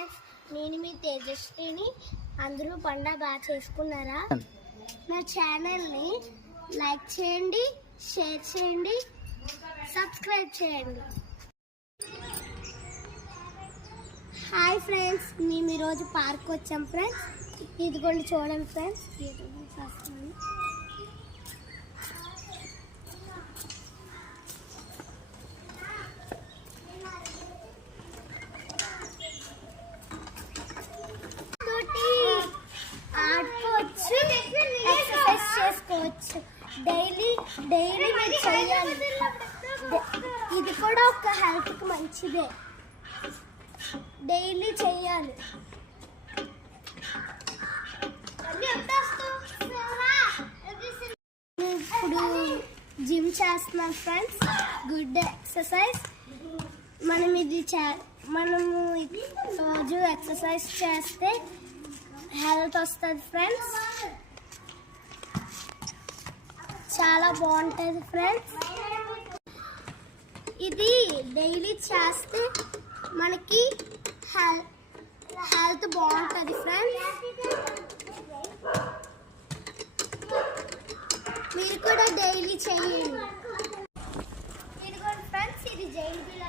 Friends, నేను మీ తేజస్విని. అందరూ పండగ బాగా చేసుకున్నారా? నా ఛానల్ని లైక్ చేయండి, షేర్ చేయండి, సబ్స్క్రైబ్ చేయండి. హాయ్ ఫ్రెండ్స్, మేము ఈరోజు పార్క్ వచ్చాం ఫ్రెండ్స్. ఇదిగోండి చూడండి ఫ్రెండ్స్. ఆడుకోవచ్చు, ఎక్సర్సైజ్ చేసుకోవచ్చు. డైలీ మీరు చేయాలి. ఇది కూడా ఒక హెల్త్కి మంచిదే. డైలీ చేయాలి. ఇప్పుడు జిమ్ చేస్తున్నాం ఫ్రెండ్స్. Good exercise. మనము రోజు ఎక్సర్సైజ్ చేస్తే హెల్త్ వస్తుంది ఫ్రెండ్స్. చాలా బాగుంటుంది ఫ్రెండ్స్. ఇది డైలీ చేస్తే మనకి హెల్త్ బాగుంటుంది ఫ్రెండ్స్. మీరు కూడా డైలీ చేయండి. ఇదిగోండి ఫ్రెండ్స్, ఇది జైల్ బిల్.